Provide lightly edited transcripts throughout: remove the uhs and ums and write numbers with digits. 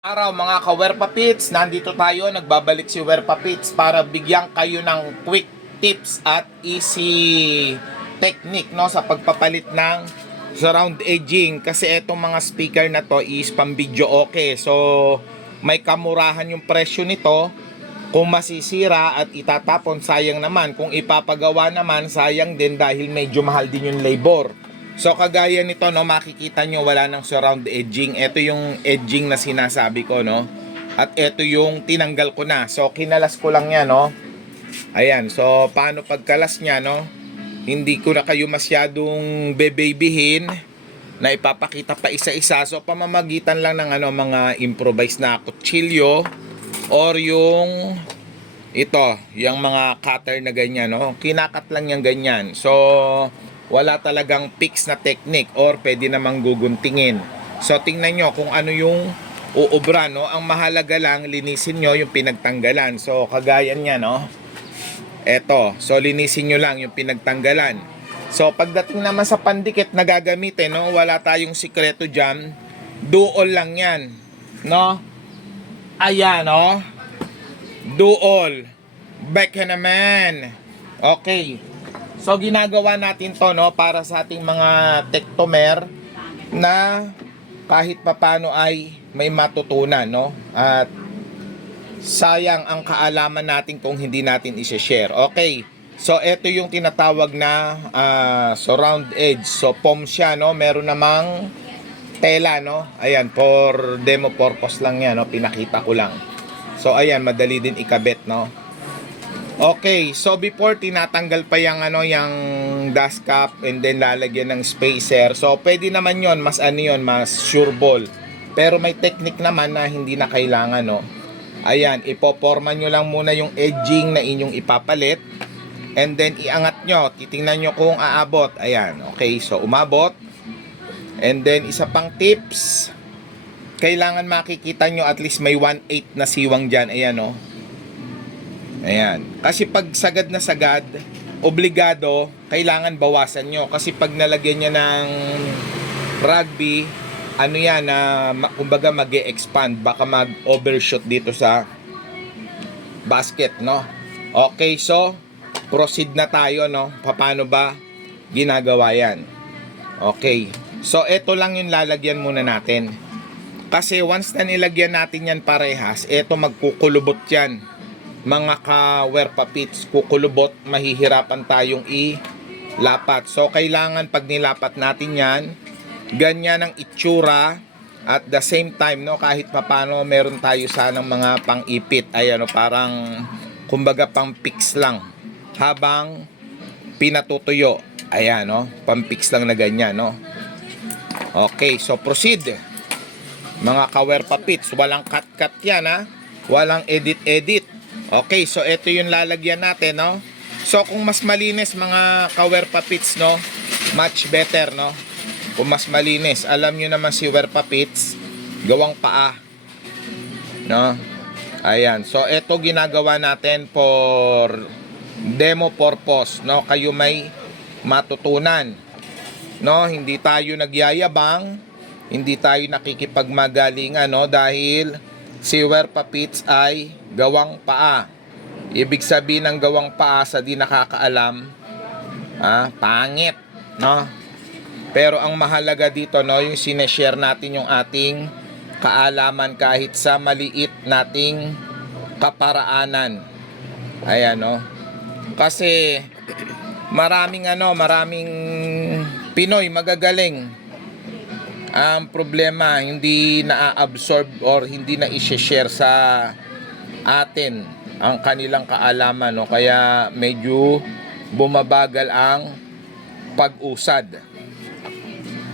Araw mga ka-Werpa Pits, nandito tayo, nagbabalik si Werpa Pits para bigyan kayo ng quick tips at easy technique no sa pagpapalit ng surround edging, kasi etong mga speaker na to is pang video okay. So may kamurahan yung presyo nito. Kung masisira at itatapon, sayang naman. Kung ipapagawa naman, sayang din dahil medyo mahal din yung labor. So kagaya nito no, makikita nyo wala ng surround edging. Ito yung edging na sinasabi ko no. At ito yung tinanggal ko na. So kinalas ko lang yan no. Ayan, so paano pagkalas nya no? Hindi ko na kayo masyadong bebabyhin na ipapakita pa isa-isa. So pamamagitan lang ng mga improvise na kutsilyo or yung yung mga cutter na ganyan no. Kinakat lang yung ganyan. So wala talagang fix na technique or pwede namang guguntingin. So tingnan nyo kung ano yung uubra no. Ang mahalaga lang linisin nyo yung pinagtanggalan. So kagaya niya no. Eto, so linisin nyo lang yung pinagtanggalan. So pagdating naman sa pandikit na gagamitin no, wala tayong sikreto dyan. Duol lang yan no. Ayan no. Duol. Back ka naman. Okay. So ginagawa natin to no para sa ating mga tektomer na kahit papano ay may matutunan no. At sayang ang kaalaman natin kung hindi natin i-share. Okay. So ito yung tinatawag na surround edge. So foam siya no, meron namang tela no. Ayan, for demo purpose lang yan no, pinakita ko lang. So ayan, madali din ikabit no. Okay, so before tinatanggal pa yung yung dust cap and then lalagyan ng spacer. So pwede naman yon, mas mas sure ball. Pero may technique naman na hindi na kailangan no. Ayan, ipoporma nyo lang muna yung edging na inyong ipapalit. And then iangat nyo, titingnan nyo kung aabot. Ayan, okay, so umabot. And then isa pang tips, kailangan makikita nyo at least may 1/8 na siwang dyan. Ayan no. Ayan. Kasi pag sagad na sagad, obligado, kailangan bawasan nyo. Kasi pag nalagyan nyo ng rugby, kumbaga mag-e-expand. Baka mag-overshoot dito sa basket, no? Okay, so, proceed na tayo, no? Paano ba ginagawa yan? Okay. So, ito lang yung lalagyan muna natin. Kasi once na nilagyan natin yan parehas, ito magkukulubot yan. Mga ka-Werpa Pits, kukulubot, mahihirapan tayong ilapat. So kailangan pag nilapat natin yan, ganyan ang itsura. At the same time no, kahit papano meron tayo sanang mga pang-ipit. Ayan no, parang kumbaga pang-fix lang habang pinatutuyo. Ayan no, pang-fix lang na ganyan no. Okay, so proceed. Mga ka-Werpa Pits, walang cut-cut yan ha. Walang edit-edit. Okay, so ito yung lalagyan natin, no? So kung mas malinis mga ka-Werpa Pits, no? Much better, no? Kung mas malinis, alam nyo naman si Werpa Pits, gawang paa, no? Ayan, so ito ginagawa natin for demo purpose, no? Kayo may matutunan, no? Hindi tayo nagyayabang, hindi tayo nakikipagmagalingan, no? Dahil si Werpa Pits ay gawang paa. Ibig sabihin ng gawang paa sa di nakakaalam, pangit, no? Pero ang mahalaga dito, no, yung sineshare natin yung ating kaalaman kahit sa maliit nating kaparaanan. Ayan, no? Kasi maraming Pinoy magagaling. Ang problema, hindi na-absorb or hindi na i-share sa atin ang kanilang kaalaman, no? Kaya medyo bumabagal ang pag-usad.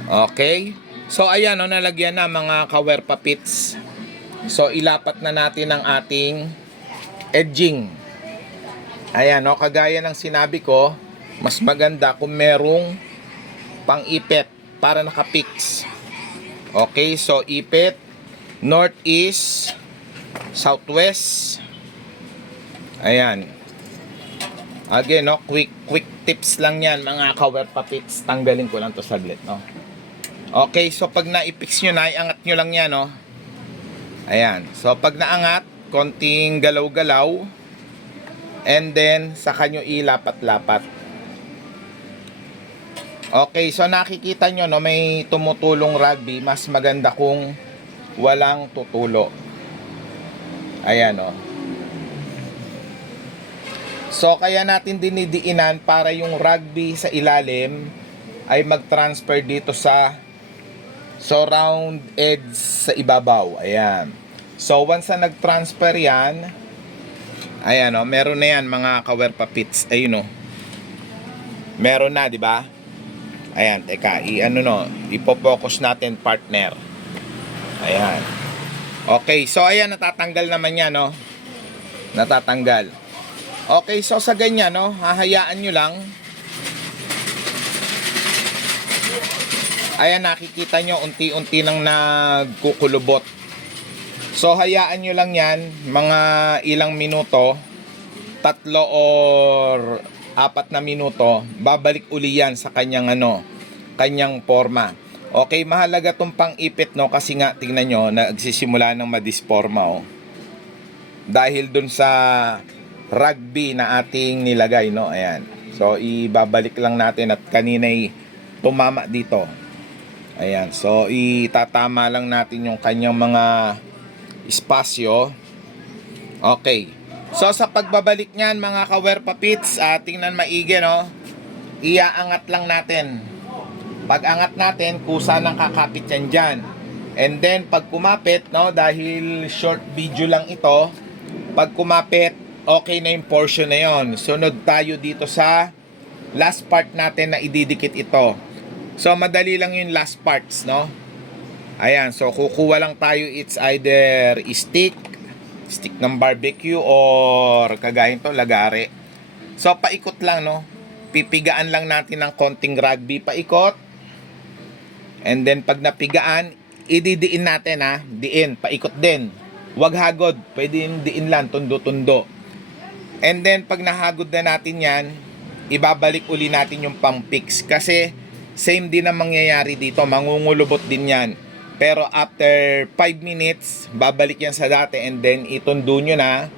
Okay? So ayan no, nalagyan na mga ka-Werpa Pits. So ilapat na natin ang ating edging. Ayan no, kagaya ng sinabi ko, mas maganda kung merong pang-ipit para naka-fix. Okay, so ipit, northeast, southwest. Ayan. Again, no, quick tips lang yan mga ka-Werpa Pits. Tanggalin ko lang to saglit, no. Okay, so pag na-fix nyo na, iangat nyo lang yan, no. Ayan. So, pag naangat, konting galaw-galaw. And then, saka nyo ilapat-lapat. Okay, so nakikita nyo, no, may tumutulong rugby. Mas maganda kung walang tutulo. Ayan, no. So, kaya natin dinidiinan para yung rugby sa ilalim ay mag-transfer dito sa round edge sa ibabaw. Ayan. So, once na nag-transfer yan, ayan, no, meron na yan mga kawerpa pits. Ayun, no. Meron na, di ba? Ayan, teka, ipo-focus natin, partner. Ayan. Okay, so ayan, natatanggal naman yan, no. Natatanggal. Okay, so sa ganyan, no, hahayaan nyo lang. Ayan, nakikita nyo, unti-unti nang nagkukulubot. So, hayaan nyo lang yan, mga ilang minuto, 3 or 4 na minuto, babalik uli yan sa kanyang, kanyang forma. Okay, mahalaga tong pang-ipit, no, kasi nga, tingnan nyo, nagsisimula ng madisforma, oh. Dahil dun sa rugby na ating nilagay, no, ayan. So, ibabalik lang natin at kanina'y tumama dito. Ayan, so itatama lang natin yung kanyang mga espasyo. Okay. So sa pagbabalik niyan mga kawerpa pits, tingnan maigi, no. Iaangat lang natin. Pag angat natin, kusa ng kakapit yan dyan. And then pag kumapit, no, dahil short video lang ito, pag kumapit, okay na yung portion na yon. Sunod tayo dito sa last part natin na ididikit ito. So, madali lang yung last parts, no? Ayan, so kukuha lang tayo, it's either stick ng barbecue or kagaya to, lagare. So, paikot lang, no? Pipigaan lang natin ng konting rugby, paikot. And then, pag napigaan, ididiin natin, ha? Diin, paikot din. Huwag hagod, pwede yung diin lang, tundo-tundo. And then, pag nahagod na natin yan, ibabalik uli natin yung pang-fix. Kasi, same din ang mangyayari dito, mangungulubot din yan. Pero after 5 minutes, babalik yan sa dati and then itundo nyo na.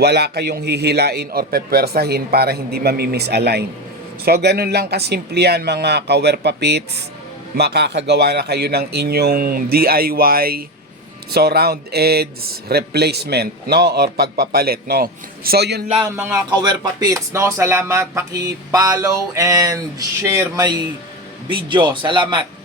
Wala kayong hihilain or pepwersahin para hindi mamimisalign. So ganun lang kasimple yan mga kawerpa pits. Makakagawa na kayo ng inyong DIY so round edge replacement, no, or pagpapalit, no. So yun lang mga kawerpa pits, no. Salamat, paki-follow and share my video. Salamat.